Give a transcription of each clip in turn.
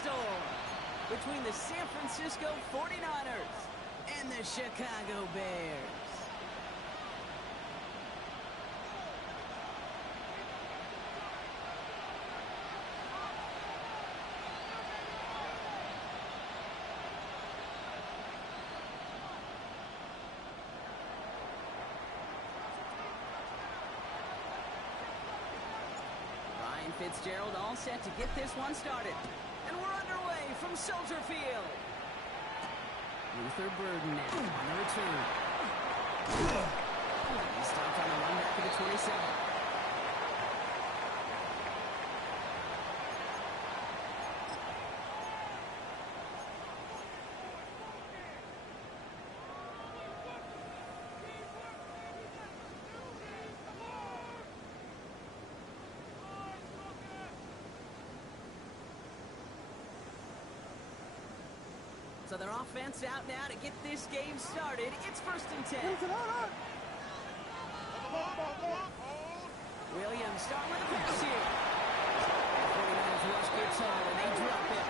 storm between the San Francisco 49ers and the Chicago Bears. Fitzgerald all set to get this one started. And we're underway from Soldier Field. Luther Burden now on the return. He stopped on the run back to the 27. So their offense out now to get this game started. It's 1st and 10. Williams start with a pass here. The 49ers rush gets home and they drop it.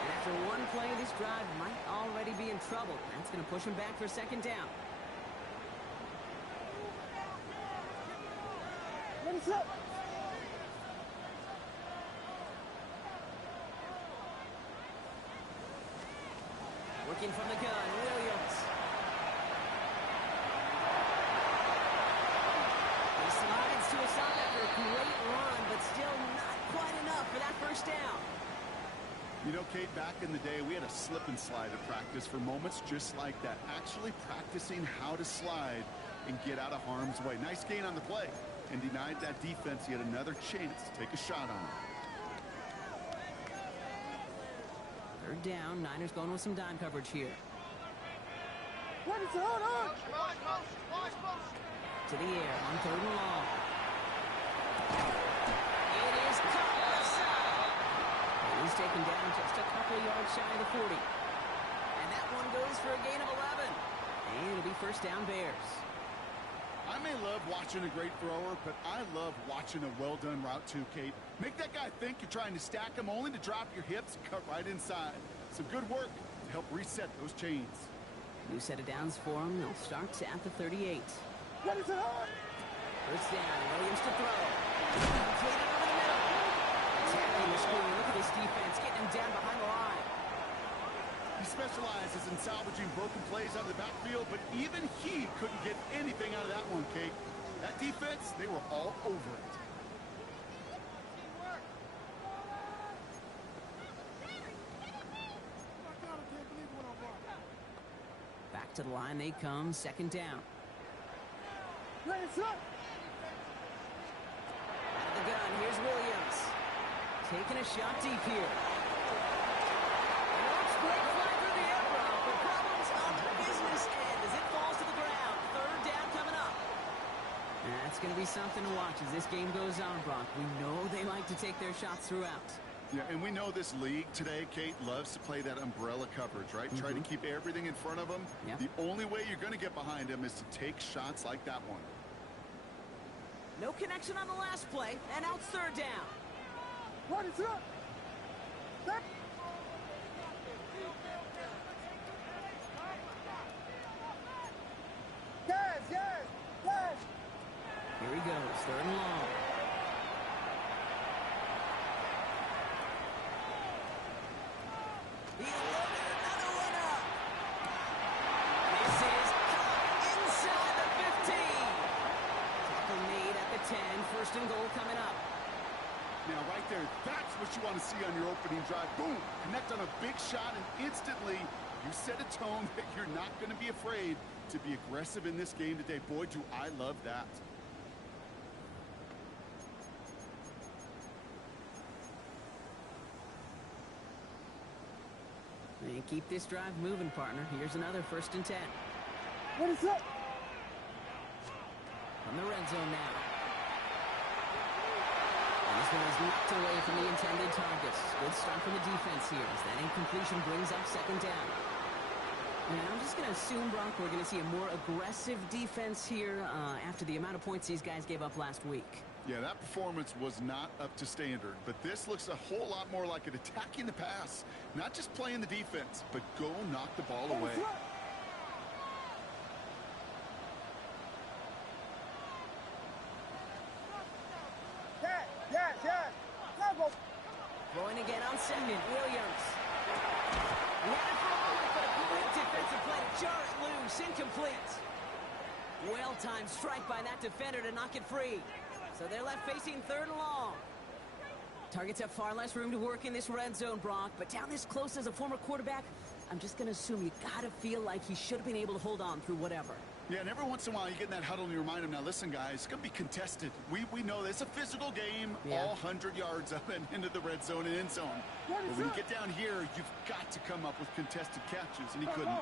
And after one play, this drive might already be in trouble. That's going to push him back for 2nd down. What is up? Working from the gun, Williams. He slides to a side after a great run, but still not quite enough for that 1st down. You know, Kate, back in the day, we had a slip and slide at practice for moments just like that. Actually practicing how to slide and get out of harm's way. Nice gain on the play. And denied that defense yet another chance to take a shot on it. 3rd down, Niners going with some dime coverage here. What is it? Hold on! To the air on 3rd and long. It is caught aside. He's taken down just a couple yards shy of the 40. And that one goes for a gain of 11. And it'll be 1st down Bears. I may love watching a great thrower, but I love watching a well-done route too, Kate. Make that guy think you're trying to stack him only to drop your hips and cut right inside. Some good work to help reset those chains. New set of downs for him. They'll start at the 38. What is it? On? 1st down, Williams to throw. Completed over the middle. Attacking the screen. Look at this defense getting him down behind the line. He specializes in salvaging broken plays out of the backfield, but even he couldn't get anything out of that one, Kate. That defense, they were all over it. Back to the line they come, 2nd down. What is up? Out of the gun, here's Williams. Taking a shot deep here. Great fly through the air, Brock, but problems on the business end as it falls to the ground. 3rd down coming up. And that's going to be something to watch as this game goes on, Brock. We know they like to take their shots throughout. Yeah, and we know this league today, Kate, loves to play that umbrella coverage, right? Try to keep everything in front of them. Yep. The only way you're going to get behind them is to take shots like that one. No connection on the last play, and out 3rd down. What is up? That Yes! Here he goes, 3rd and long. He's loaded another one up. This is caught inside the 15. Tackle made at the 10. 1st and goal coming up. Now, right there, that's what you want to see on your opening drive. Boom! Connect on a big shot, and instantly you set a tone that you're not going to be afraid to be aggressive in this game today. Boy, do I love that. And keep this drive moving, partner. Here's another 1st and 10. What is up? From the red zone now. And this one is knocked away from the intended targets. Good start from the defense here as that incompletion brings up 2nd down. And I'm just going to assume, Brock, we're going to see a more aggressive defense here after the amount of points these guys gave up last week. Yeah, that performance was not up to standard, but this looks a whole lot more like it attacking the pass, not just playing the defense, but go knock the ball away. Yes. Throwing again on second, Williams. He had it for a moment, but a great defensive play to jar it loose, incomplete. Well-timed strike by that defender to knock it free. So they're left facing third and long. Targets have far less room to work in this red zone, Brock, but down this close as a former quarterback, I'm just going to assume you got to feel like he should have been able to hold on through whatever. Yeah, and every once in a while you get in that huddle and you remind him, now listen, guys, it's going to be contested. We know this. It's a physical game, all 100 yards up and into the red zone and end zone. But when you get down here, you've got to come up with contested catches, and he couldn't.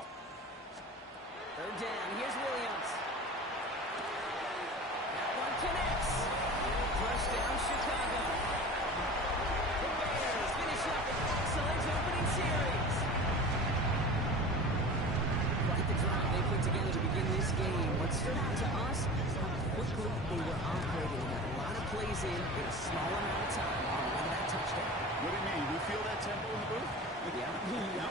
Third down, here's Williams. That one connects. First down, Chicago. The Bears finish up an excellent opening series. Quite the drive they put together to begin this game. What stood out to us, how quickly they were operating. They got a lot of plays in a small amount of time on the way to that touchdown. What do you mean? You feel that tempo in the booth? Yeah.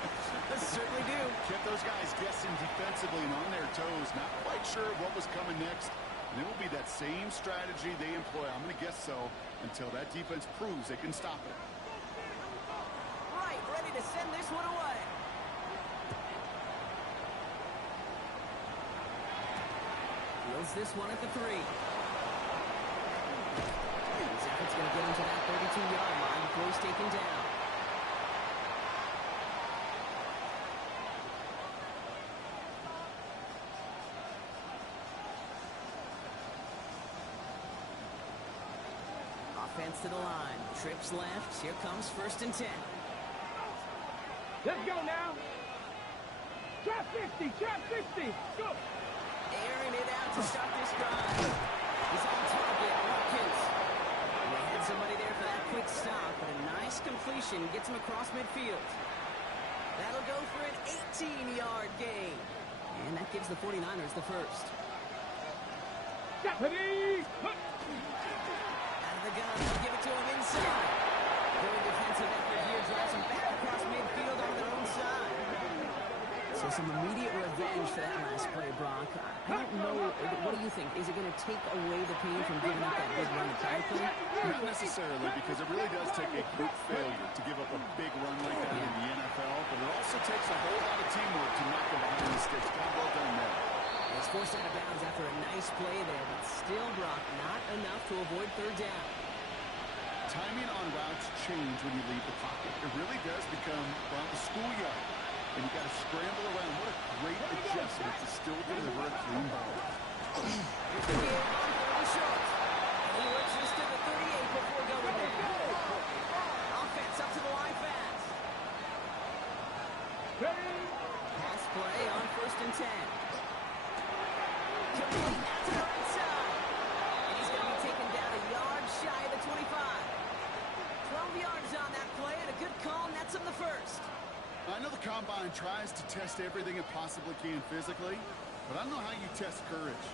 Certainly do. Kept those guys guessing defensively and on their toes, not quite sure what was coming next. And it will be that same strategy they employ, I'm going to guess so, until that defense proves they can stop it. Right, ready to send this one away. Fields this one at the 3. His effort's going to get him to that 32-yard line before he's taken down. Offense to the line. Trips left. Here comes 1st and 10. Let's go now. Trap 50. Go. Airing it out to start this drive. He's on target. Watkins. And they had somebody there for that quick stop, but a nice completion gets him across midfield. That'll go for an 18-yard gain. And that gives the 49ers the first. Deputy. Out of the gun, they'll give it to him inside. Good defensive effort here drives him back across midfield on their own side. So some immediate revenge for that last play, Brock. I don't know. What do you think? Is it going to take away the pain from giving up that big run attack play? Not necessarily, because it really does take a group failure to give up a big run like that in the NFL, but it also takes a whole lot of teamwork to knock them behind the sticks. Well done there. It's forced out of bounds after a nice play there, but still, Brock, not enough to avoid third down. Timing on routes change when you leave the pocket. It really does become, well, the schoolyard. And you got to scramble around. What a great adjustment to still deliver a clean ball. Here's the game on 30 short. He works this to the 38 before going there. Offense up to the line fast. Pass play on 1st and 10. Complete out to the right side. And he's going to be taken down a yard shy of the 25. 12 yards on that play, and a good call nets him the first. I know the Combine tries to test everything it possibly can physically, but I don't know how you test courage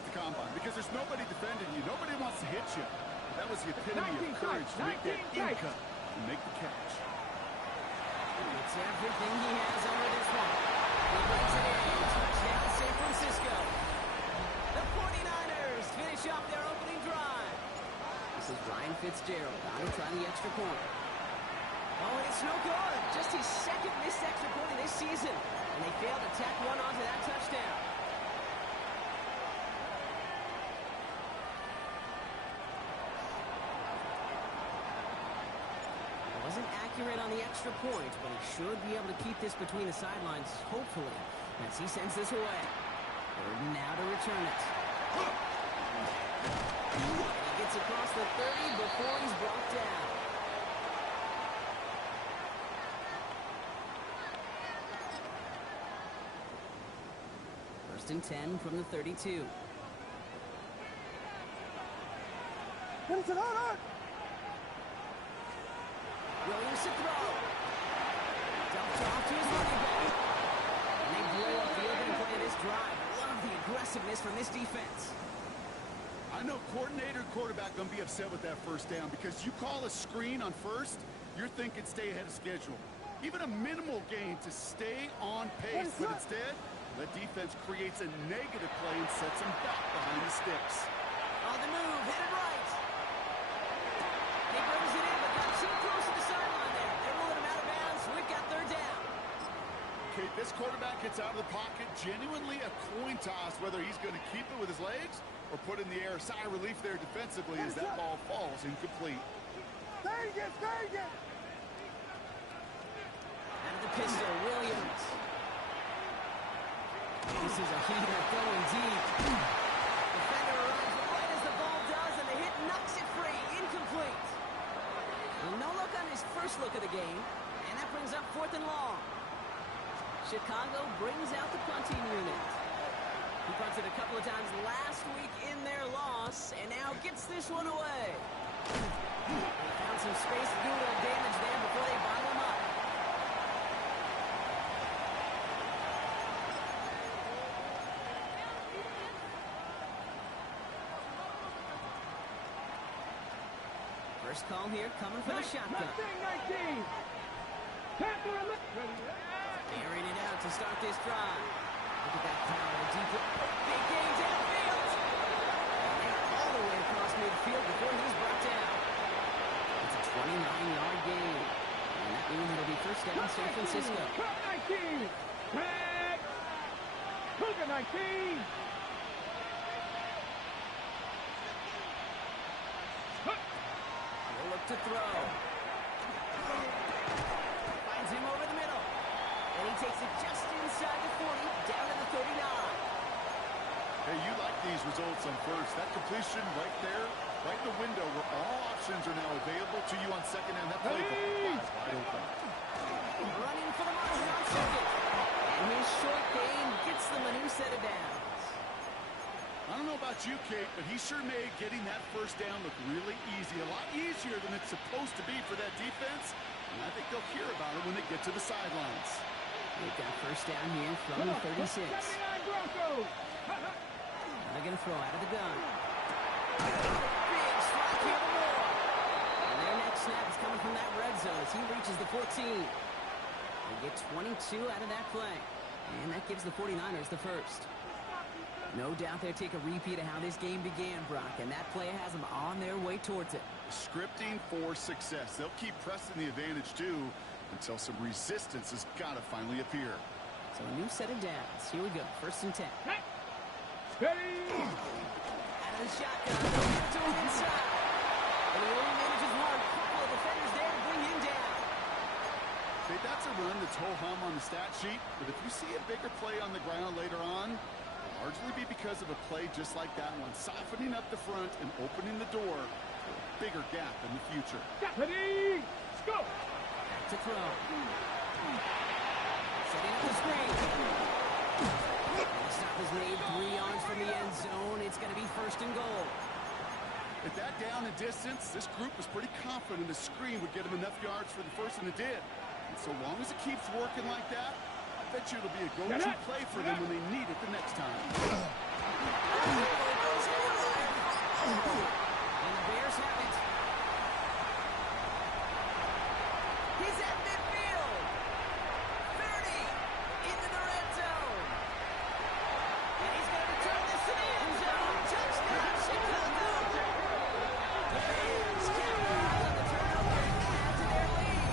at the Combine, because there's nobody defending you. Nobody wants to hit you. That was the epitome of courage to make that in-cut and make the catch. It's everything he has over this one. He brings it in. Touchdown, San Francisco. The 49ers finish off their opening drive. This is Ryan Fitzgerald on to try the extra point. Oh, and it's no good. Just his second missed extra point of this season. And they failed to tack one onto that touchdown. Wasn't accurate on the extra point, but he should be able to keep this between the sidelines, hopefully, as he sends this away. Burden now to return it. He gets across the 30 before he's brought down. First and 10 from the 32. What is it on? Williams to throw. Dumped off to his running back. And they blow up the opening play of this drive. Love the aggressiveness from this defense. I I know coordinator and quarterback going to be upset with that first down because you call a screen on first, you're thinking stay ahead of schedule. Even a minimal gain to stay on pace, but instead, the defense creates a negative play and sets them back behind the sticks. On the move, headed right. He brings it in, but got too close to the sideline there. They're rolling him out of bounds. We've got third down. Okay, this quarterback gets out of the pocket, genuinely a coin toss, whether he's going to keep it with his legs or put in the air. Sigh of relief there defensively as that ball falls incomplete. Stay again, stay again. Out of the pistol, Williams. This is a heater going deep. Defender arrives right as the ball does, and the hit knocks it free. Incomplete. Well, no look on his first look of the game, and that brings up 4th and long. Chicago brings out the punting unit. He punted a couple of times last week in their loss, and now gets this one away. They found some space to do a little damage there before they bottle him up. First call here coming for the shotgun. Airing it out to start this drive. Look at that power. Deep. Big gain downfield. And all the way across midfield before he's brought down. It's a 29-yard gain. And that means it'll be first down San Francisco. Cut 19. Back. Cougar 19. He'll look to throw. Finds him over the middle. And he takes it just inside the 40, down to the 39. Hey, you like these results on first. That completion right there, right in the window where all options are now available to you on second down. That play is wide open. Running for the margin on second. And his short gain gets them a new set of downs. I don't know about you, Kate, but he sure made getting that first down look really easy. A lot easier than it's supposed to be for that defense. And I think they'll hear about it when they get to the sidelines. They've got first down here from the 36. They're going to throw out of the gun. Big strike here to Moore. And their next snap is coming from that red zone as he reaches the 14. They get 22 out of that play. And that gives the 49ers the first. No doubt they'll take a repeat of how this game began, Brock, and that play has them on their way towards it. Scripting for success. They'll keep pressing the advantage, too, until some resistance has got to finally appear. So a new set of downs. Here we go. First and 10. Steady. Out of the shotgun. To his inside. And he only manages one. Couple of defenders there to bring him down. Okay, that's a run that's ho-hum on the stat sheet, but if you see a bigger play on the ground later on, largely be because of a play just like that one, softening up the front and opening the door for a bigger gap in the future. Steady. Go. Back to throw. Setting up the screen. The stop is made 3 yards from the end zone. It's going to be first and goal. At that down and distance, this group was pretty confident the screen would get them enough yards for the first, and it did. And so long as it keeps working like that, I bet you it'll be a go-to play for them when they need it the next time. And the Bears have it. He's at midfield. 30 into the red zone. And he's going to return this to the end zone. Touchdown, Chicago. The Bears capitalize on the turnover and add to their lead.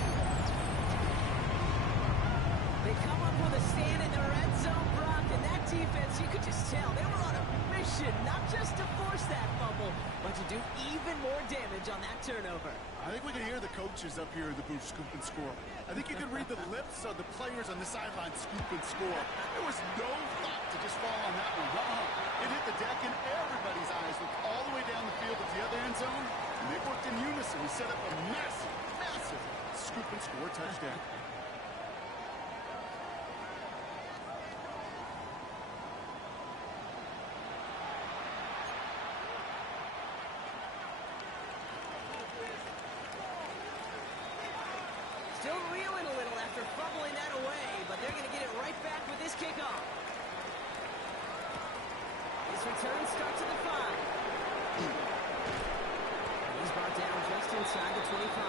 They come up with a stand in the red zone, Brock, and that defense, you could just tell they were on a mission, not just to force that fumble, but to do even more damage on that turnover. I think we can hear the coaches up here in the booth scoop and score. I think you can read the lips of the players on the sideline scoop and score. There was no thought to just fall on that one. It hit the deck and everybody's eyes looked all the way down the field at the other end zone, and they worked in unison to set up a massive, massive scoop and score touchdown. Still reeling a little after fumbling that away, but they're going to get it right back with this kickoff. This return starts at the 5. He's brought down just inside the 25.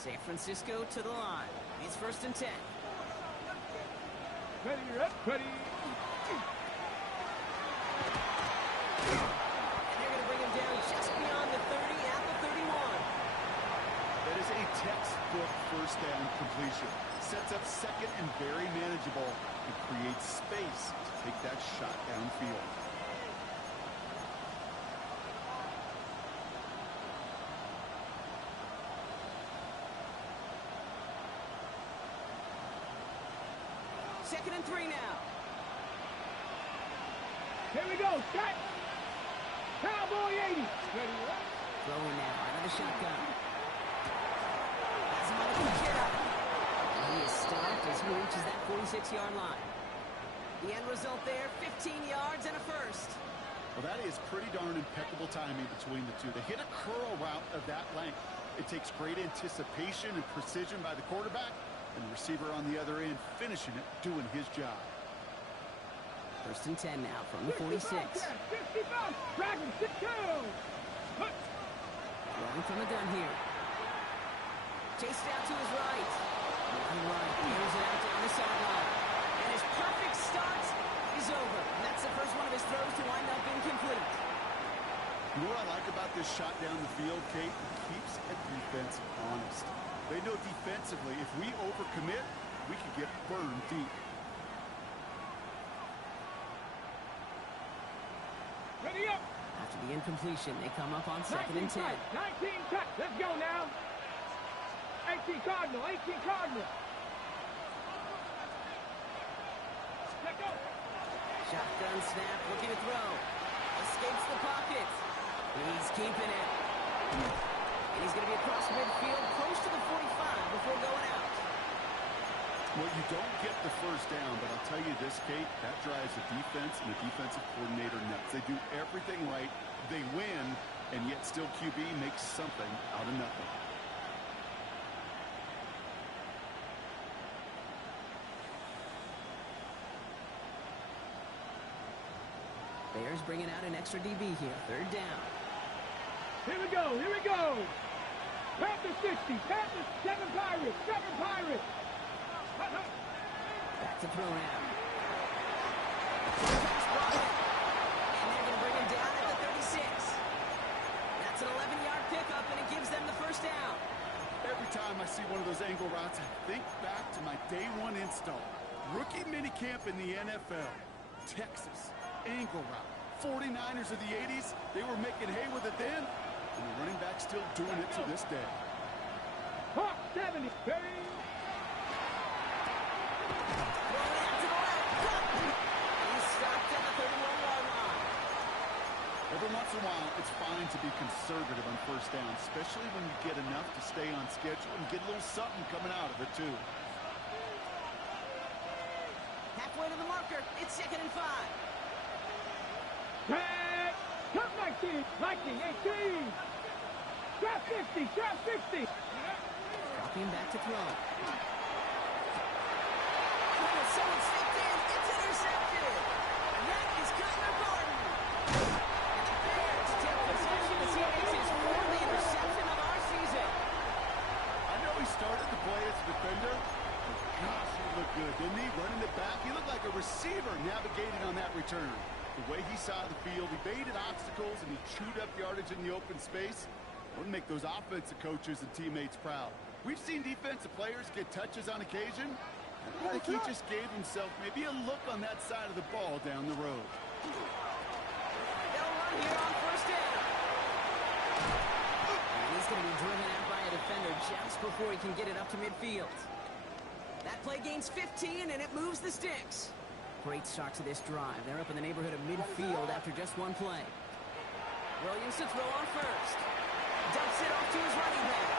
San Francisco to the line. It's 1st and 10. Ready, up, ready. They're going to bring him down just beyond the 30 at the 31. That is a textbook first down completion. Sets up second and very manageable and creates space to take that shot downfield. Second and 3 now. Here we go, shot. Cowboy 80. Ready, up. Throwing now out of the shotgun. Has him on the get up. And he is stopped as he reaches that 46-yard line. The end result there, 15 yards and a first. Well, that is pretty darn impeccable timing between the two. They hit a curl route of that length. It takes great anticipation and precision by the quarterback, and the receiver on the other end finishing it, doing his job. 1st and 10 now from the 46. 55. Dragon, 6-2. Throwing from the gun here. Chased out to his right. Looking right. Here's it out down the sideline. And his perfect start is over. And that's the first one of his throws to wind up incomplete. You know what I like about this shot down the field, Kate? It keeps a defense honest. They know defensively, if we overcommit, we could get burned deep. Ready up. After the incompletion, they come up on 2nd and 10. 19 cut. Let's go now. 18 Cardinal. 18 Cardinal. Let's go. Shotgun snap, looking to throw. Escapes the pocket. He's keeping it. And he's going to be across midfield, close to the 45 before going out. Well, you don't get the first down, but I'll tell you this, Kate, that drives the defense and the defensive coordinator nuts. They do everything right, they win, and yet still QB makes something out of nothing. Bears bringing out an extra DB here, 3rd down. Here we go. Here we go. Panthers 60. Panthers 7 Pirates. 7 Pirates. Back to throw now. Pass ball. And they're going to bring him down at the 36. That's an 11-yard pickup, and it gives them the first down. Every time I see one of those angle routes, I think back to my day one install. Rookie minicamp in the NFL. Texas. Angle route. 49ers of the 80s, they were making hay with it then, and the running back still doing it to this day. Hawk 70. Ready. Every once in a while, it's fine to be conservative on first down, especially when you get enough to stay on schedule and get a little something coming out of it, too. Halfway to the marker, it's 2nd and 5. Tag. Top 19. 19. 18. Trap 50. Trap 50. Dropping back to throw. Someone stepped in. It's intercepted. That is Connor Barton. And the Bears take possession as he makes his 4th interception of our season. I know he started to play as a defender, but gosh, he looked good, didn't he? Running it back, he looked like a receiver navigating on that return. The way he saw the field, he baited obstacles, and he chewed up yardage in the open space. Wouldn't make those offensive coaches and teammates proud. We've seen defensive players get touches on occasion. I think he just gave himself maybe a look on that side of the ball down the road. They'll run here on 1st down. And he's going to be driven out by a defender just before he can get it up to midfield. That play gains 15, and it moves the sticks. Great start to this drive. They're up in the neighborhood of midfield after just one play. Williams to throw on first. Dumps it off to his running back.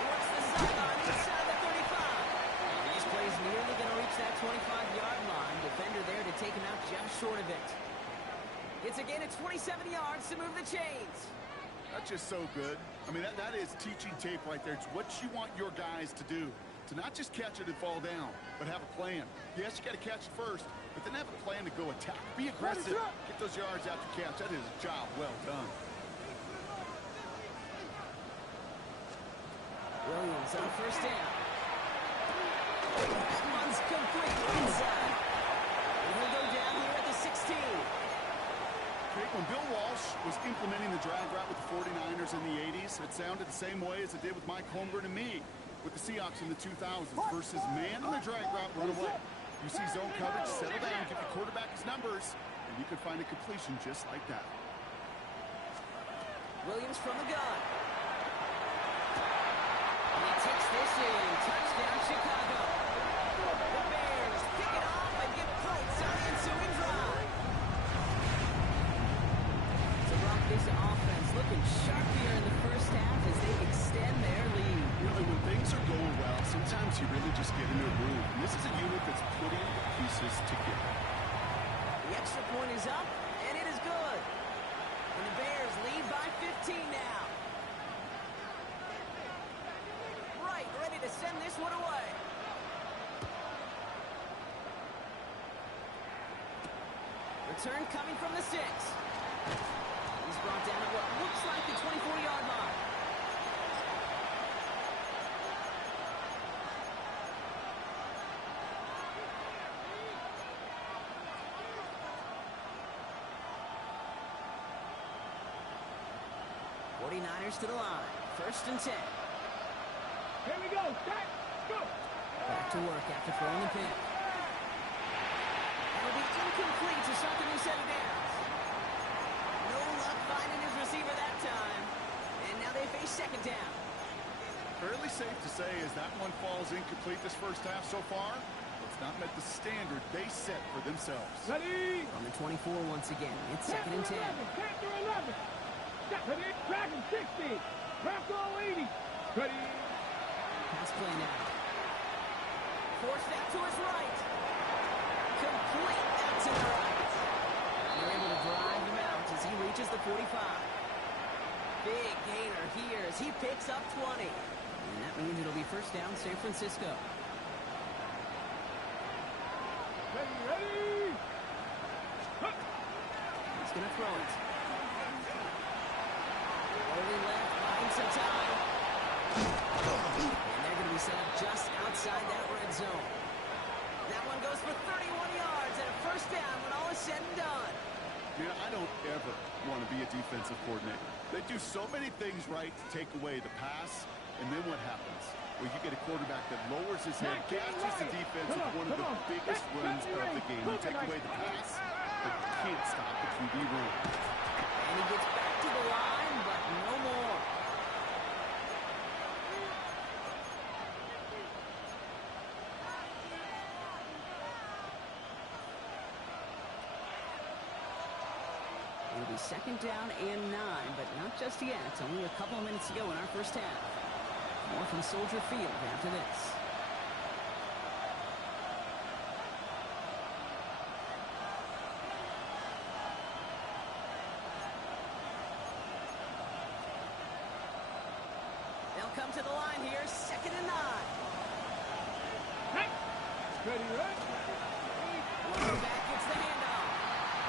Works the sideline inside the 35. And this play's nearly going to reach that 25-yard line. Defender there to take him out just short of it. It's a gain of 27 yards to move the chains. That's just so good. I mean, that is teaching tape right there. It's what you want your guys to do. To not just catch it and fall down, but have a plan. Yes, you got to catch it first, but then have a plan to go attack. Be aggressive. Get those yards after catch. That is a job well done. Williams on first down. That one's complete inside. And he'll go down here at the 16. When Bill Walsh was implementing the drag route with the 49ers in the 80s, it sounded the same way as it did with Mike Holmgren and me with the Seahawks in the 2000s versus man on the drag route, run away. You see zone coverage, settle down, give the quarterback his numbers, and you can find a completion just like that. Williams from the gun. And he takes this in. Touchdown, Chicago. The Bears pick it off and get points on the ensuing drive. So Brock, this offense looking sharp here in the first half as they extend their lead. You know, when things are going well, sometimes you really just get into a groove. And this is a unit that's putting the pieces together. The extra point is up, and it is good. And the Bears lead by 15 now. Right, ready to send this one away. Return coming from the 6. He's brought down at what looks like the 24-yard line. '49ers to the line. First and 10. Here we go. Set. Go. Back to work after throwing the pick. It'll be incomplete to start the new set of downs. No luck finding his receiver that time. And now they face second down. Fairly safe to say as that one falls incomplete this first half so far, it's not met the standard they set for themselves. Ready. On the 24 once again. It's second and 10. Panther 11. Ready. Dragon 60. Bronco 80. Ready. Pass play now. Forced out to his right. Complete out to the right. They're able to drive him out as he reaches the 45. Big gainer here as he picks up 20. And that means it'll be first down San Francisco. Ready. He's going to throw it. Rolling left, buying some time. And they're going to be set up just outside that red zone. That one goes for 31 yards and a first down when all is said and done. Man, I don't ever want to be a defensive coordinator. They do so many things right to take away the pass, and then what happens? Well, you get a quarterback that lowers his head, catches the defense with one of the biggest runs of the game. You take away the pass, but you can't stop the QB run. And he gets back to the line, but no more. It'll be second down and 9, but not just yet. It's only a couple of minutes to go in our first half. More from Soldier Field after this. They'll come to the line here, second and 9. Ready, right? Quarterback gets the handoff.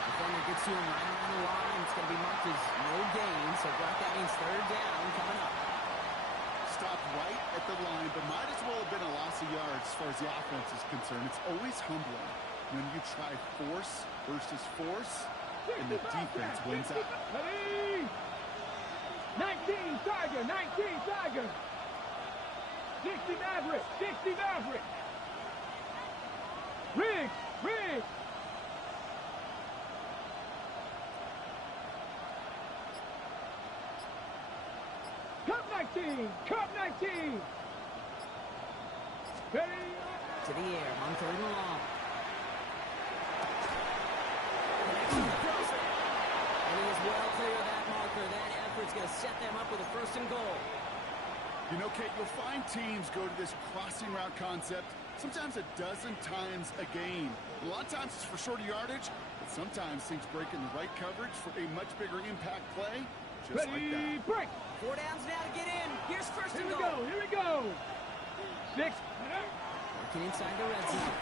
Defender gets to him right around the line. It's going to be marked as no gain, so Brock, that means third down coming up. Stopped right at the line, but might as well have been a loss of yards as far as the offense is concerned. It's always humbling when you try force versus force, and the defense wins out. Ready. 19 Tiger. 19 Tiger. 60 Maverick. 60 Maverick. Rig. Rig. Cup 19. Cup 19. Ready. To the air on third and long. And he is is well clear of that marker. That effort's going to set them up with a first and goal. You know, Kate, you'll find teams go to this crossing route concept sometimes a dozen times a game. A lot of times it's for shorter yardage, but sometimes teams break in the right coverage for a much bigger impact play, just like that. Break. 4 downs now to get in. Here's first and goal. Here we go. 6. Working inside the red zone.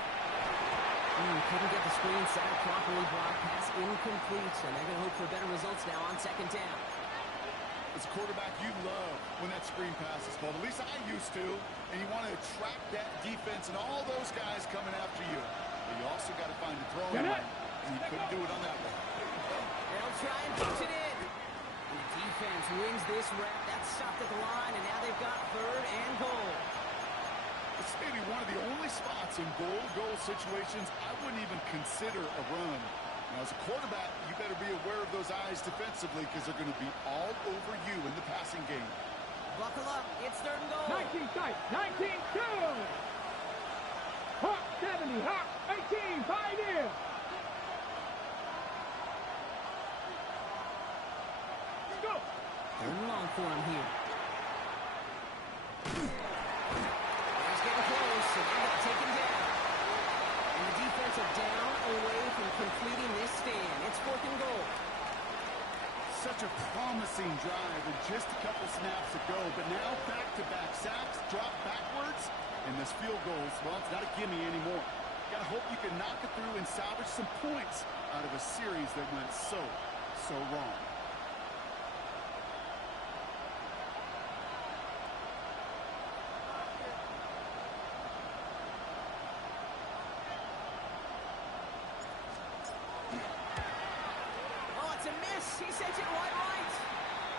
Couldn't get the screen set up properly. Block pass incomplete, and they're going to hope for better results now on second down. As a quarterback, you love when that screen pass is called. At least I used to. And you want to attract that defense and all those guys coming after you. But you also got to find the throwing lane. And you couldn't do it on that one. They'll try and push it in. And the defense wins this rep. That's stopped at the line, and now they've got third and goal. It's maybe one of the only spots in goal situations I wouldn't even consider a run. Now, as a quarterback, you better be aware of those eyes defensively because they're going to be all over you in the passing game. Buckle up. It's third and goal. 19 tight. 19 2. Hawk 70. Hawk 18. 5 here. Let's go. Third and long for him here. He's getting close, so they're going to take him down. And the defense are down away from completing this stand. It's fourth and goal. Such a promising drive with just a couple snaps ago, but now back-to-back sacks, drop backwards, and this field goal, well, it's not a gimme anymore. You gotta hope you can knock it through and salvage some points out of a series that went so wrong. He sends it wide right.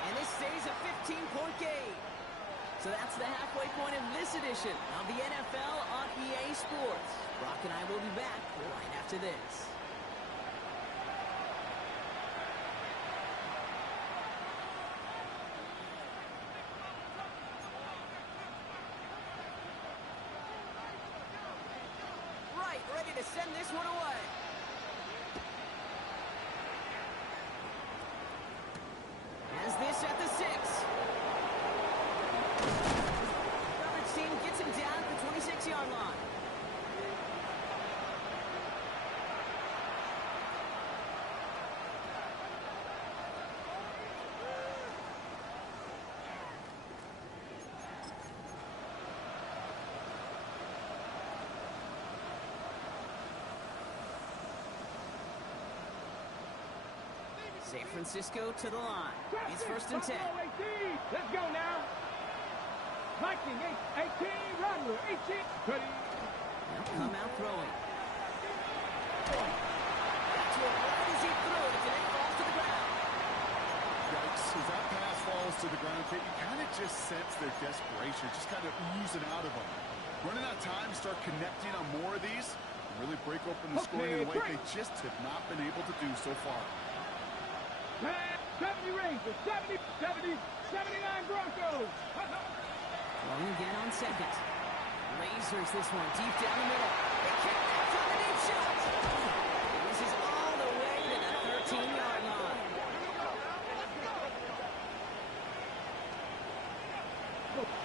And this stays a 15-point game. So that's the halfway point of this edition of the NFL on EA Sports. Brock and I will be back right after this. Right, ready to send this one away. Has this at the 6. Coverage team gets him down at the 26-yard line. San Francisco to the line. It's first and 10. Let's go now. Viking 18, Runner 18. Ready. They'll come out throwing. That's what right as he threw it, and it falls to the ground. Yikes, as that pass falls to the ground, you kind of just sense their desperation, just kind of oozing out of them. Running out of time to start connecting on more of these, and really break open the scoring in a way they just have not been able to do so far. 70 Rangers, 70, 79 Broncos. Throwing again on second. Lasers this one deep down the middle. They kick that for the deep shot. This is all the way to the 13-yard line.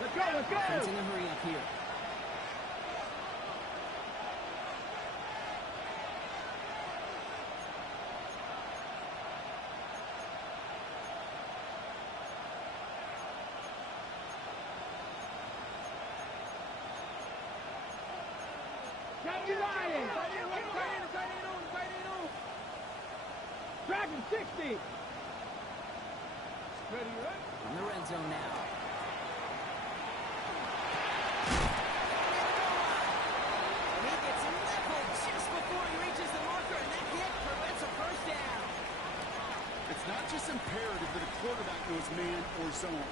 Let's go, let's go. Defense in a hurry up here. Dragon 60. Ready, On the red zone now. And he gets leveled just before he reaches the marker, and that hit prevents a first down. It's not just imperative that a quarterback knows man or zone.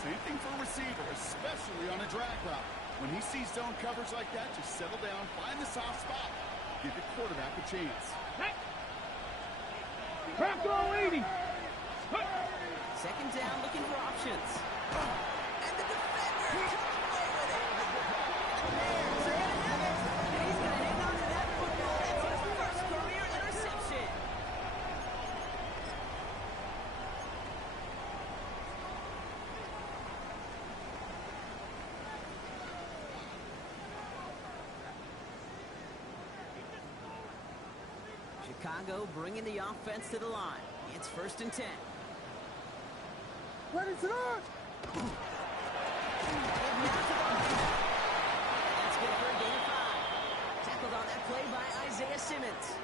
Same thing for a receiver, especially on a drag route. When he sees zone coverage like that, just settle down, find the soft spot, give your quarterback a chance. Bronco 80. Second down, looking for options. And the defender comes away with it. And he's going to hang on to that football. That's his first career interception. Chicago bringing the offense to the line. It's 1st and 10. Ready, sit on! That's good for a gain of 5. Tackled on that play by Isaiah Simmons.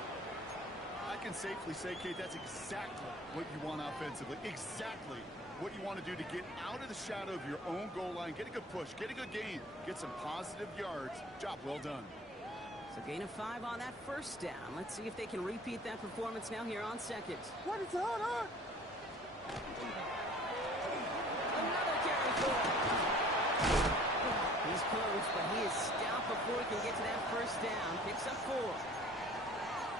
I can safely say, Kate, that's exactly what you want offensively. Exactly what you want to do to get out of the shadow of your own goal line, get a good push, get a good gain, get some positive yards. Job well done. So gain of 5 on that 1st down. Let's see if they can repeat that performance now here on 2nd. Ready, sit on! Another carry forward. He's close, but he is stopped before he can get to that 1st down. Picks up 4.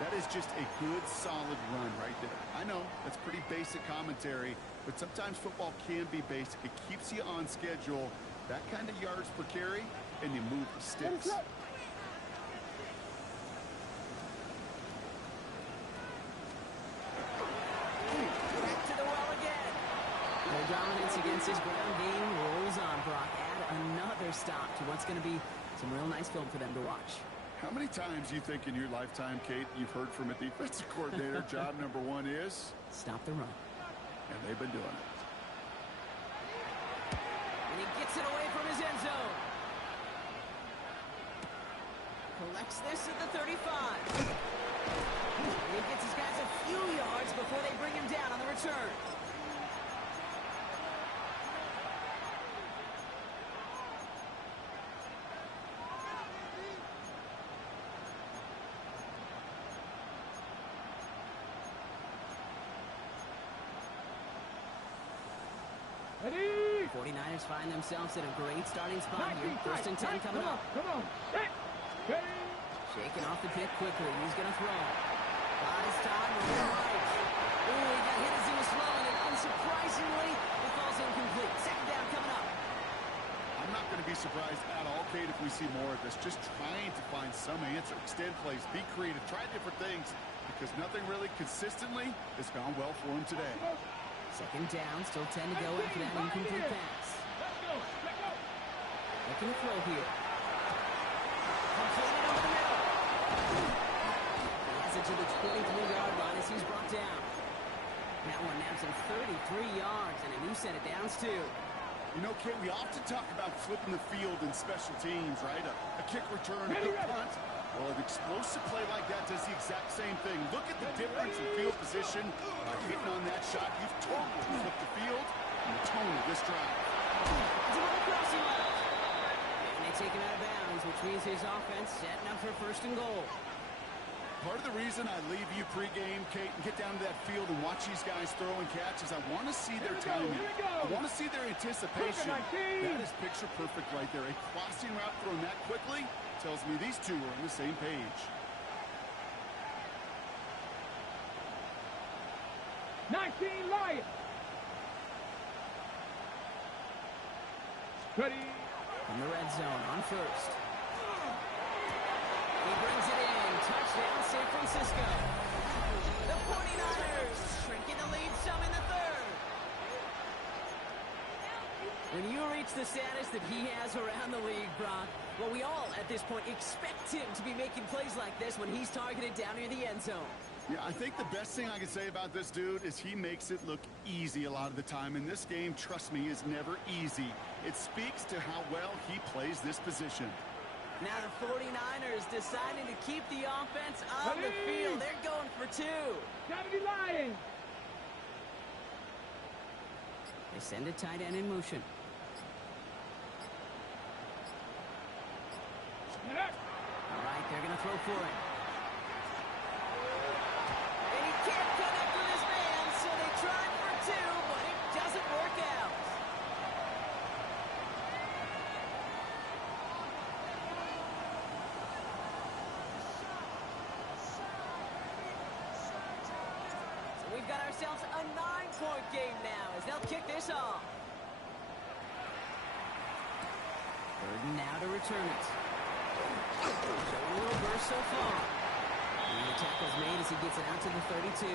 That is just a good, solid run right there. I know, that's pretty basic commentary, but sometimes football can be basic. It keeps you on schedule. That kind of yards per carry, and you move the sticks. Back to the well again. No dominance against his ground game rolls on. Brock add another stop to what's going to be some real nice film for them to watch. How many times do you think in your lifetime, Kate, you've heard from a defensive coordinator, job number 1 is? Stop the run. And they've been doing it. And he gets it away from his end zone. Collects this at the 35. And he gets his guys a few yards before they bring him down on the return. Ready! 49ers find themselves at a great starting spot here. 1st and 10 coming up. Come on, set! Ready! Shaking off the pick quickly. He's going to throw. Buys time on the right. Ooh, he got hit as he was throwing it. Unsurprisingly, it falls incomplete. 2nd down coming up. I'm not going to be surprised at all, Kate, if we see more of this. Just trying to find some answer. Extend plays, be creative, try different things, because nothing really consistently has gone well for him today. 2nd down, still 10 to go after that incomplete pass. Let's go! Looking to throw here. Completed over the middle. He has it to the 23-yard line as he's brought down. That one naps him 33 yards and a new set of downs, too. You know, Kate, we often talk about flipping the field in special teams, right? A kick return, a good punt. Well, an explosive play like that does the exact same thing. Look at the difference in field position. By hitting on that shot, you've totally flipped the field and the tone of this drive. It's another crossing route. And they take him out of bounds, which means his offense setting up for 1st and goal. Part of the reason I leave you pregame, Kate, and get down to that field and watch these guys throw and catch is I want to see their timing. I want to see their anticipation. That is picture perfect right there. A crossing route thrown that quickly tells me these two are on the same page. 19 Lions! Ready! In the red zone on 1st. He brings it in. Touchdown, San Francisco. The 49ers shrinking the lead some in the 3rd. When you reach the status that he has around the league, Brock, well, we all, at this point, expect him to be making plays like this when he's targeted down near the end zone. Yeah, I think the best thing I can say about this dude is he makes it look easy a lot of the time. And this game, trust me, is never easy. It speaks to how well he plays this position. Now the 49ers deciding to keep the offense on the field. They're going for 2. Gotta be Lions! They send a tight end in motion. All right, they're going to throw for it. And he can't connect with his man, so they tried for 2, but it doesn't work out. So we've got ourselves a 9-point game now as they'll kick this off. 3rd and now to return it. Showing a little burst so far. And the tackle's made as he gets it out to the 32.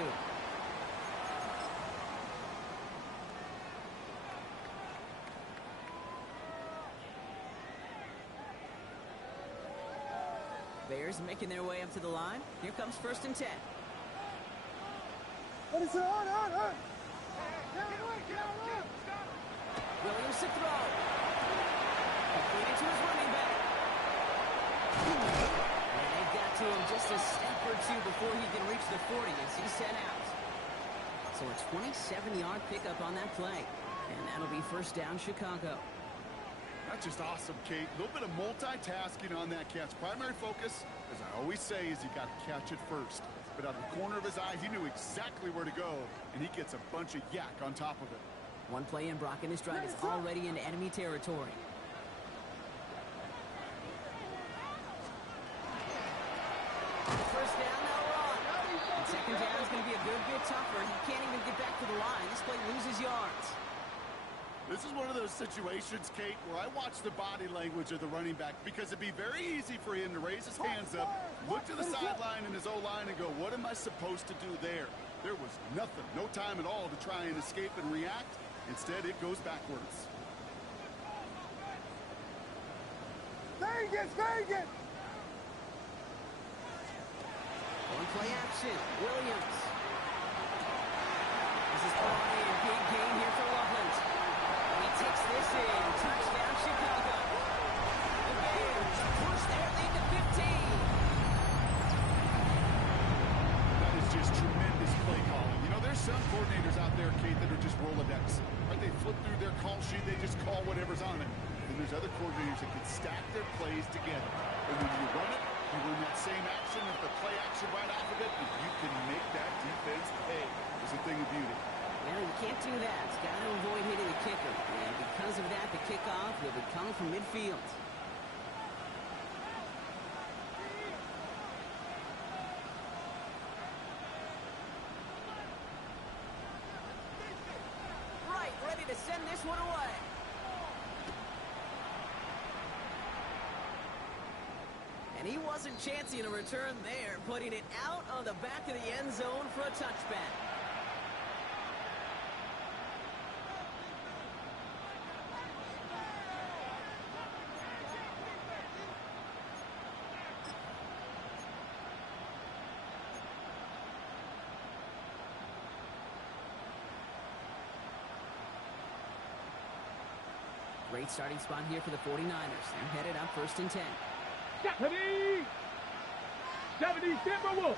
Bears making their way up to the line. Here comes 1st and 10. Williams to throw. Completed to his running back. And they got to him just a step or two before he can reach the 40 as he's sent out. So a 27-yard pickup on that play. And that'll be first down, Chicago. That's just awesome, Kate. A little bit of multitasking on that catch. Primary focus, as I always say, is you got to catch it first. But out of the corner of his eye, he knew exactly where to go, and he gets a bunch of yak on top of it. One play in, Brock, and his drive is already into enemy territory. First down, now we're on. And second down is going to be a good bit tougher. He can't even get back to the line. This play loses yards. This is one of those situations, Kate, where I watch the body language of the running back because it'd be very easy for him to raise his hands up, look to the sideline in his O-line and go, what am I supposed to do there? There was nothing, no time at all to try and escape and react. Instead, it goes backwards. Vegas! One play action, Williams. This is brought in, big gain here for Loveland. And he takes this in, touchdown Chicago. The Bears push their lead to 15. That is just tremendous play calling. You know, there's some coordinators out there, Kate, that are just Rolodex. Right? They flip through their call sheet, they just call whatever's on it. And there's other coordinators that can stack their plays together. And when you run it, you run that same action with the play action right off of it, and you can make that defense pay. It's a thing of beauty. Well, you can't do that. It's got to avoid hitting the kicker. And because of that, the kickoff will be coming from midfield. Right, ready to send this one away. And he wasn't chancing a return there, putting it out on the back of the end zone for a touchback. Great starting spot here for the 49ers. They're headed up 1st and 10. 70 Timberwolves.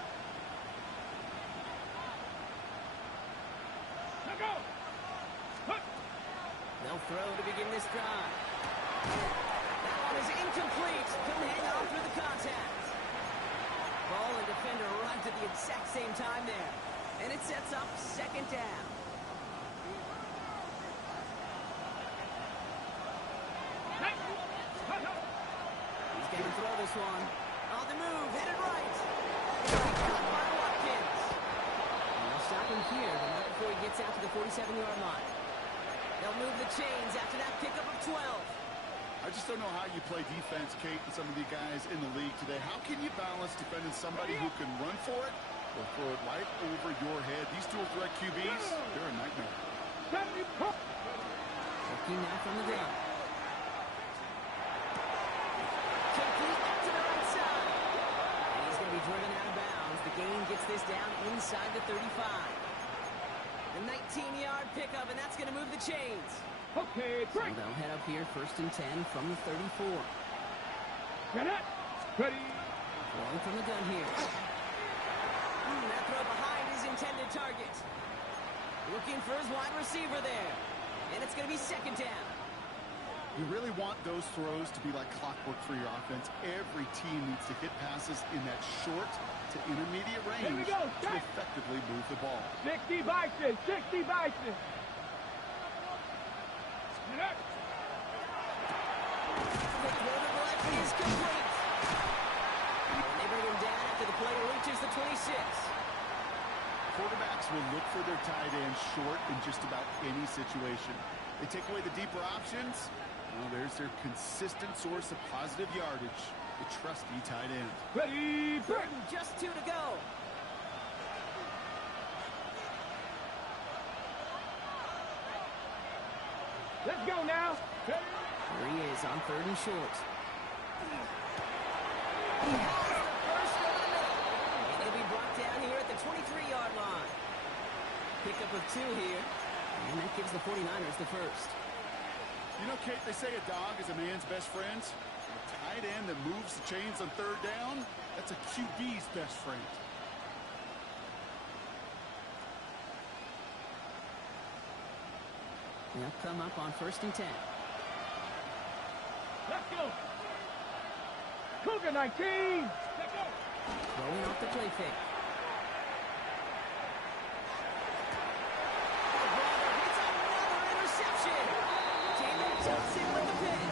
Now go. They'll throw to begin this drive. That one is incomplete. Couldn't hang on through the contact. Ball and defender arrived at the exact same time there. And it sets up 2nd down. He's going to throw this one. On the move, headed right. Caught by Watkins. And they'll stop him here, but not before he gets out to the 47-yard line. They'll move the chains after that pickup of 12. I just don't know how you play defense, Kate, and some of the guys in the league today. How can you balance defending somebody who can run for it or throw it right over your head? These dual threat QBs, they're a nightmare. Looking now from the ground. Complete out to the right side. And he's going to be driven out of bounds. The gain gets this down inside the 35. The 19-yard pickup, and that's going to move the chains. Okay, So they'll head up here 1st and 10 from the 34. Get it. Ready. Throwing from the gun here. That throw behind his intended target. Looking for his wide receiver there. And it's going to be 2nd down. You really want those throws to be like clockwork for your offense. Every team needs to hit passes in that short to intermediate range to effectively move the ball. 60 Bison. 60 Bison. The throw to the left is complete. And they bring him down after the player reaches the 26. Quarterbacks will look for their tight end short in just about any situation. They take away the deeper options. Well, there's their consistent source of positive yardage, the trusty tight end. Ready. Burton, just 2 to go. Let's go now. Here he is on 3rd and short. He has the first over the middle. And he'll be brought down here at the 23-yard line. pickup of 2 here. And that gives the 49ers the first. You know, Kate, they say a dog is a man's best friend. A tight end that moves the chains on third down, that's a QB's best friend. They'll come up on 1st and 10. Let's go. Cougar 19. Let's go. Throwing off the play fake. It's another interception. Taylor Johnson with the pick.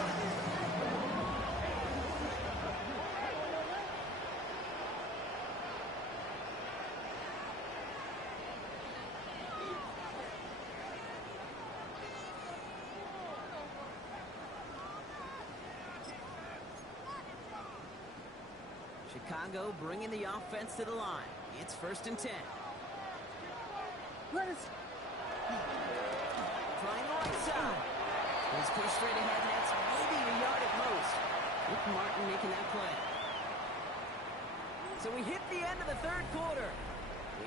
Chicago bringing the offense to the line. It's 1st and 10. Trying the right side. He's pushed straight ahead, and that's maybe a yard at most. Rick Martin making that play. So we hit the end of the 3rd quarter.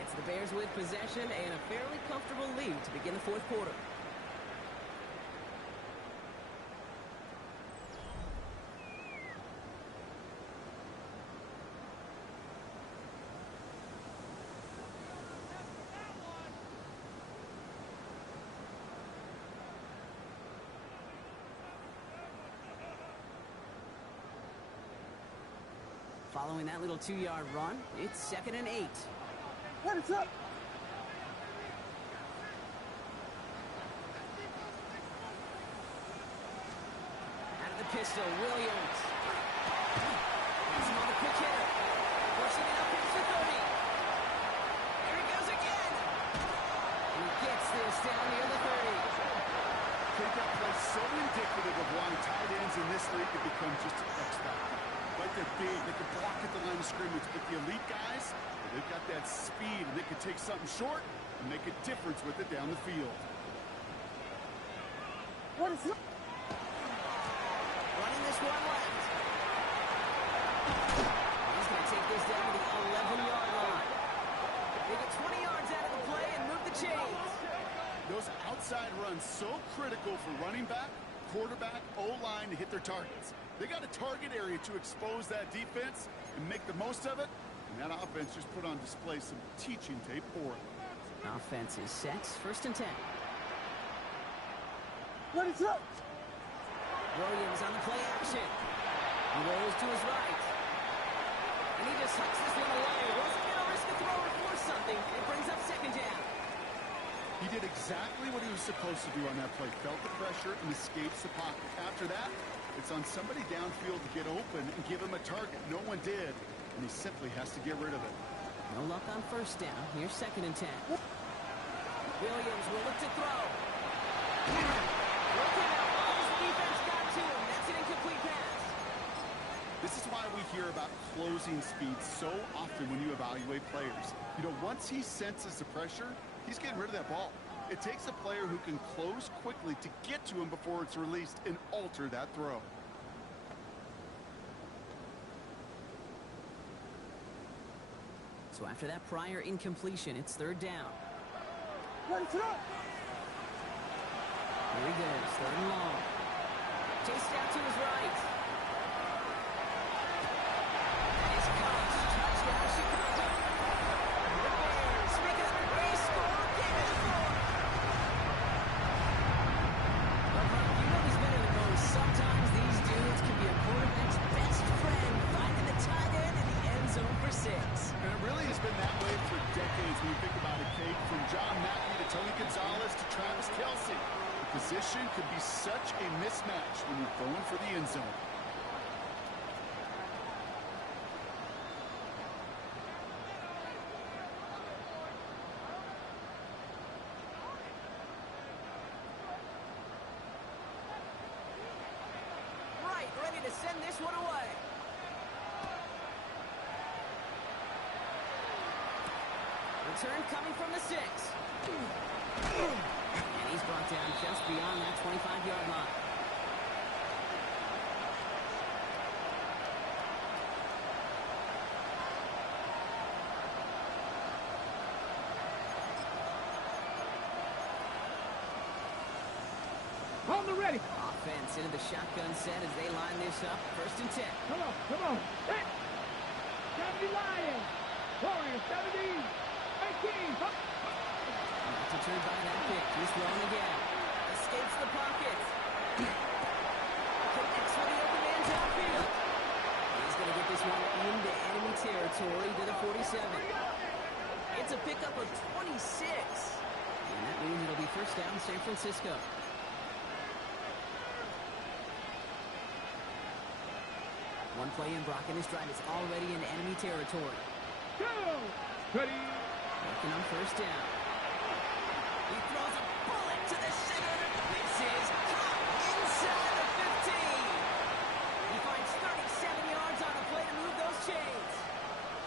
It's the Bears with possession and a fairly comfortable lead to begin the 4th quarter. Following that little 2-yard run, it's 2nd and 8. What is up? Out of the pistol, Williams. He's on the quick hitter. Pushing it up into 30. Here he goes again. He gets this down near the 30. That play so indicative of why tight ends in this league have become just an X factor. Right, they're big, they can block at the line of scrimmage, but the elite guys, they've got that speed, and they can take something short and make a difference with it down the field. What is up? Running this one left. He's going to take this down to the 11-yard line. They get 20 yards out of the play and move the chains. Those outside runs so critical for running back, quarterback, O-line to hit their targets. They got a target area to expose that defense and make the most of it, and that offense just put on display some teaching tape for it. Offense is set. 1st and 10. What is up? Williams on the play action. He rolls to his right. And he just hucks this one away. Wasn't going to risk a throw or force something. It brings up 2nd down. He did exactly what he was supposed to do on that play. Felt the pressure and escapes the pocket. After that, it's on somebody downfield to get open and give him a target. No one did, and he simply has to get rid of it. No luck on 1st down. Here's 2nd and 10. Williams will look to throw. Look at how close the defense got to him. That's an incomplete pass. This is why we hear about closing speed so often when you evaluate players. You know, once he senses the pressure, he's getting rid of that ball. It takes a player who can close quickly to get to him before it's released and alter that throw. So after that prior incompletion, it's 3rd down. What is up? Here he goes, 3rd and long. Chased out to his right. And he's caught. Touchdown, Chicago. The Bears, speaking of the Bears, score, get to the 4. You know who's better than most. Sometimes these dudes can be a quarterback's best friend, finding the tight end in the end zone for 6. And it really has been that way for decades when you think about it, Kate. From John Mackey to Tony Gonzalez to Travis Kelce. The position could be such a mismatch when you're going for the end zone. Right, ready to send this one away. Return coming from the 6. And he's brought down just beyond that 25-yard line. on the ready. Offense into the shotgun set as they line this up. 1st and 10. Come on, come on. Hit. 70 Lions. Warriors, 17. 18. Up. Not deterred by that pitch. He's throwing again. Escapes the pocket. Connects with the open man downfield. He's going to get this one into enemy territory to the 47. It's a pickup of 26. And that means it'll be 1st down San Francisco. One play in, Brock, and his drive is already in enemy territory. Go. Ready. Working on 1st down. He throws a bullet to the center. This is caught inside the 15. He finds 37 yards on the play to move those chains.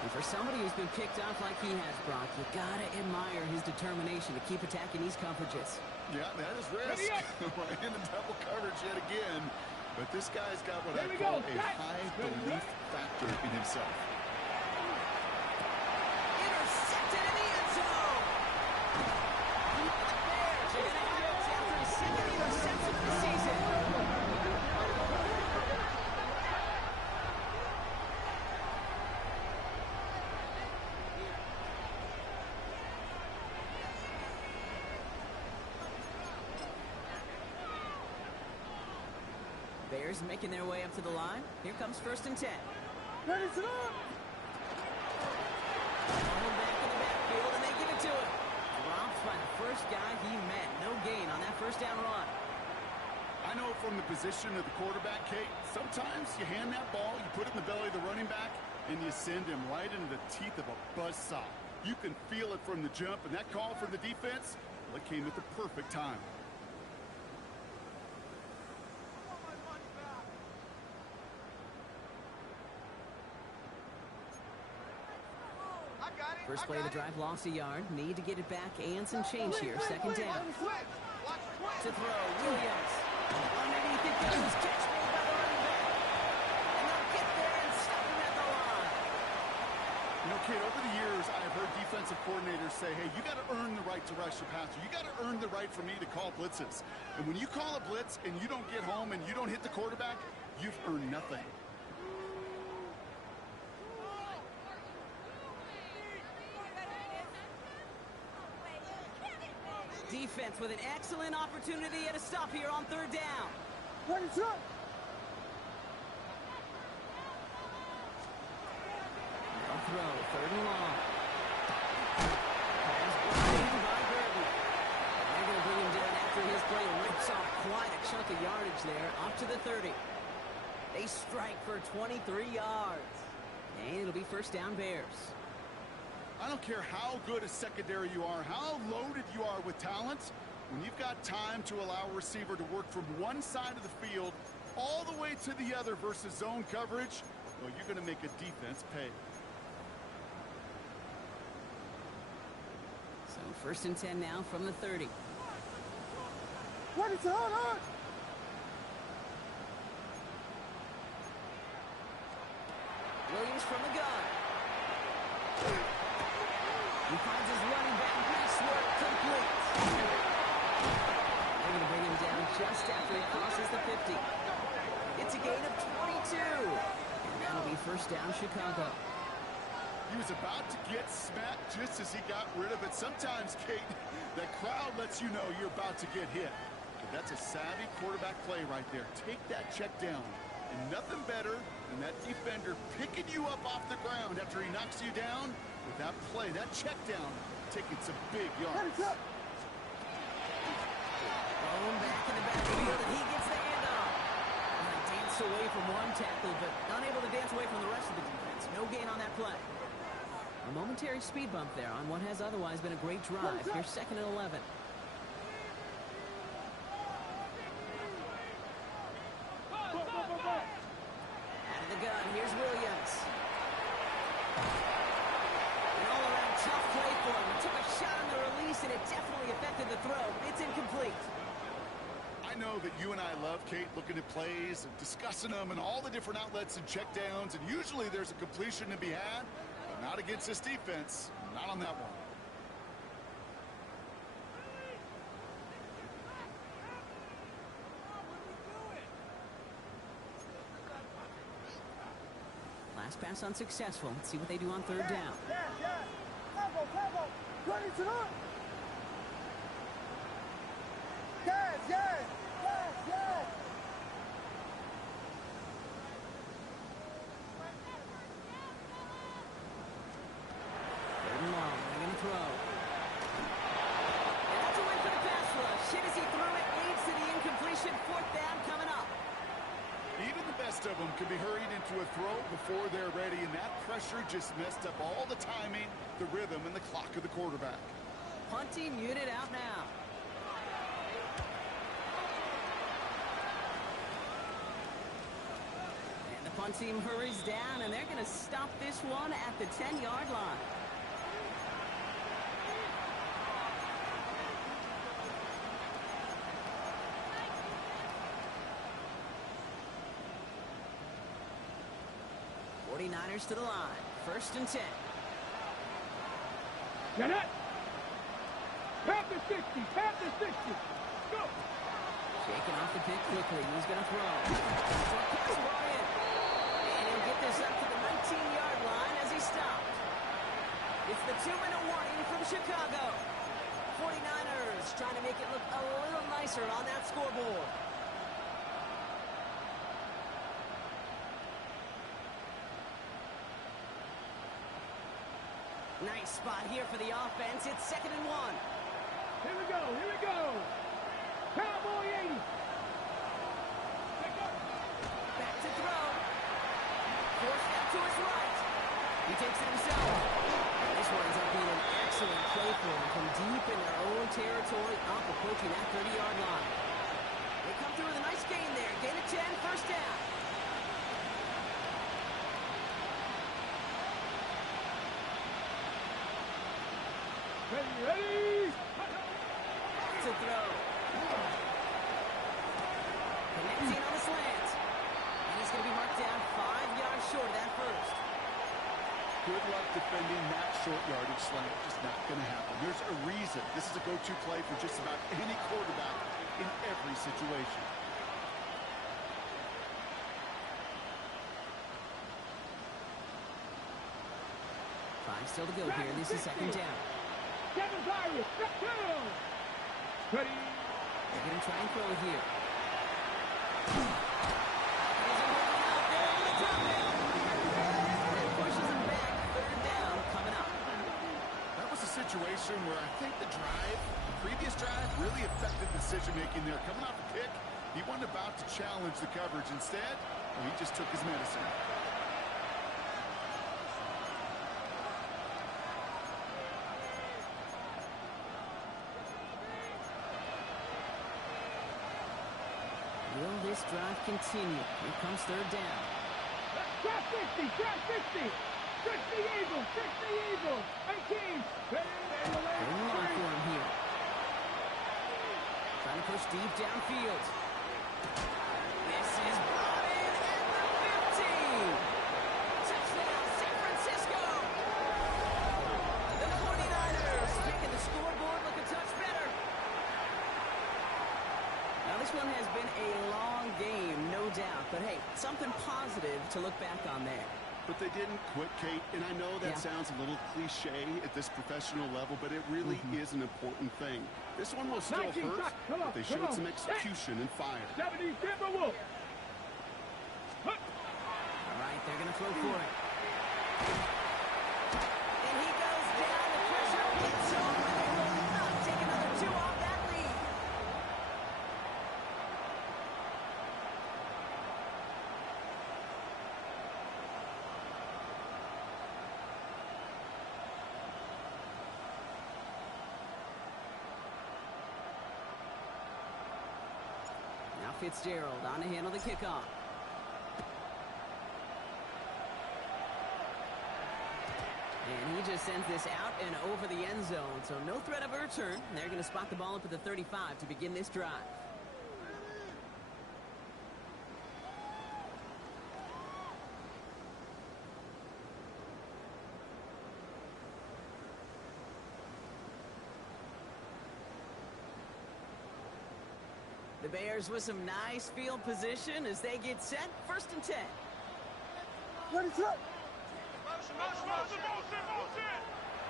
And for somebody who's been picked off like he has, Brock, you gotta admire his determination to keep attacking these coverages. Yeah, that is risk. In the double coverage yet again. But this guy's got what I call a high belief factor in himself. Intercepted in the end zone. The Bears are going to have it after his 2nd interception of the season. Bears making their way up to the line. Here comes 1st and 10. Ready, set up. Pulled back in the backfield, and they give it to him. Dropped by the first guy he met. No gain on that 1st down run. I know from the position of the quarterback, Kate, sometimes you hand that ball, you put it in the belly of the running back, and you send him right into the teeth of a buzzsaw. You can feel it from the jump, and that call from the defense, well, it came at the perfect time. First play of the drive, lost a yard. Need to get it back and some change here. 2nd down. To throw, Williams. Or maybe you think that was catch made by the running back. And they'll get there and stop him at the line. You know, Kate, over the years, I've heard defensive coordinators say, hey, you got to earn the right to rush the passer. You got to earn the right for me to call blitzes. And when you call a blitz and you don't get home and you don't hit the quarterback, you've earned nothing. Defense with an excellent opportunity at a stop here on 3rd down. Ready, set up. No throw, 3rd and long. Pass blocked by Burton. They're going to bring him down after his play. Rips off quite a chunk of yardage there, up to the 30. They strike for 23 yards. And it'll be 1st down Bears. I don't care how good a secondary you are, how loaded you are with talent, when you've got time to allow a receiver to work from one side of the field all the way to the other versus zone coverage, well, you're going to make a defense pay. So 1st and 10 now from the 30. Ready, set up. Williams from the gun. He finds his running back. Nice work, complete. They're going to bring him down just after he crosses the 50. It's a gain of 22. And that'll be 1st down Chicago. He was about to get smacked just as he got rid of it. Sometimes, Kate, that crowd lets you know you're about to get hit. But that's a savvy quarterback play right there. Take that check down. And nothing better than that defender picking you up off the ground after he knocks you down. With that play, that check down, taking some big yards. Thrown back in the backfield, and he gets the handoff. And he danced away from one tackle, but unable to dance away from the rest of the defense. No gain on that play. A momentary speed bump there on what has otherwise been a great drive. Here's 2nd and 11. Out of the gun, here's Williams. An all-around tough play for him. He took a shot on the release, and it definitely affected the throw. It's incomplete. I know that you and I love, Kate, looking at plays and discussing them and all the different outlets and checkdowns, and usually there's a completion to be had, but not against this defense. Not on that one. Last pass unsuccessful. Let's see what they do on third down. Third and long. They're going to throw. And that's a win for the pass rush. Hit as he threw it. Leads to the incompletion. Fourth down coming up. Even the best of them can be hurried into a throw before they're ready, and that pressure just messed up all the timing, the rhythm, and the clock of the quarterback. Punting unit out now. And the punt team hurries down, and they're going to stop this one at the 10-yard line. Niners to the line. First and 10. Get it. Pat the 60. Pat the 60. Go. Shaking off the pick quickly. He's going to throw. Pass ball in. And he'll get this up to the 19-yard line as he stopped. It's the 2-minute warning from Chicago. 49ers trying to make it look a little nicer on that scoreboard. Nice spot here for the offense. It's 2nd and 1. Here we go. Here we go. Cowboy 80. Back to throw. Forced out to his right. He takes it himself. And this winds up being an excellent play for him from deep in their own territory, up approaching that 30-yard line. They come through with a nice gain there. Gain of 10, first down. Ready. To throw. Connecting on the slant. And he's going to be marked down 5 yards short of that first. Good luck defending that short yardage slant. Just not going to happen. There's a reason this is a go-to play for just about any quarterback in every situation. Five still to go here. This is 2nd down. 7 Pirates. Ready. They're going to try and throw it here. Pushes him back. 3rd down coming up. That was a situation where I think the previous drive, really affected decision-making there. Coming off the pick, he wasn't about to challenge the coverage. Instead, he just took his medicine. Will this drive continue? Here comes 3rd down. Cross 60. Cross 60. 60 Eagles. 60 Eagles. 18. Ready. Going long for him here. Trying to push deep downfield. This is brought in at the 15. Touchdown, San Francisco. The 49ers making the scoreboard look a touch better. Now, this one has been a long game, no doubt. But, hey, something positive to look back on there. But they didn't quit, Kate, and I know that sounds a little cliche at this professional level, but it really is an important thing. This one will still hurt, but they showed some execution and fire. 70 Timberwolves. All right, they're going to throw for it. And he goes down. The pressure gets home, and they will not take another 2 off that lead. Now Fitzgerald on to handle the kickoff. And he just sends this out and over the end zone, so no threat of a return. They're going to spot the ball up at the 35 to begin this drive. The Bears with some nice field position as they get set. 1st and 10. What is up?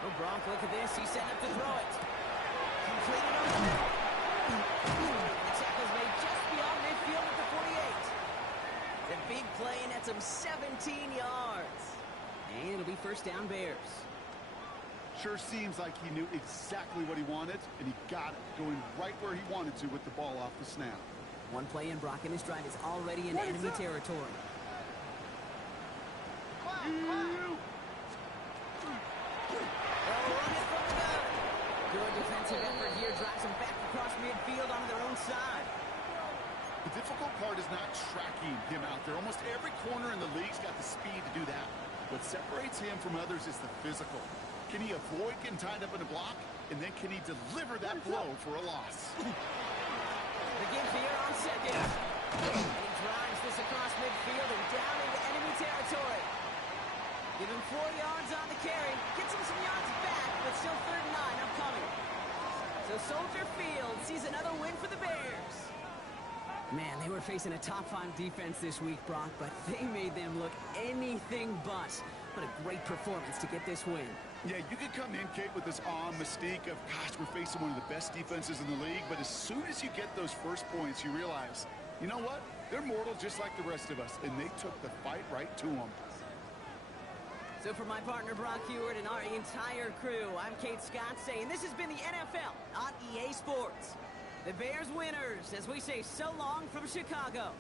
Oh, Gronk, look at this. He's setting up to throw it. Completed over the middle. The tackle's made just beyond midfield at the 48. The big play, and that's him 17 yards. And it'll be first down Bears. Sure seems like he knew exactly what he wanted, and he got it, going right where he wanted to with the ball off the snap. One play in, Brock, and this drive is already in enemy territory. Good defensive effort here, drives them back across midfield onto their own side. The difficult part is not tracking him out there. Almost every corner in the league's got the speed to do that. What separates him from others is the physical. Can he avoid getting tied up in a block? And then can he deliver that blow for a loss? The give here on second. And he drives this across midfield and down into enemy territory. Give him 4 yards on the carry. Gets him some yards back, but still 3rd and 9 upcoming. So Soldier Field sees another win for the Bears. Man, they were facing a top-5 defense this week, Brock, but they made them look anything but. What a great performance to get this win. Yeah, you could come in, Kate, with this mystique of, gosh, we're facing one of the best defenses in the league, but as soon as you get those first points, you realize, you know what? They're mortal just like the rest of us, and they took the fight right to them. So for my partner, Brock Heward, and our entire crew, I'm Kate Scott saying this has been the NFL on EA Sports. The Bears winners, as we say so long from Chicago.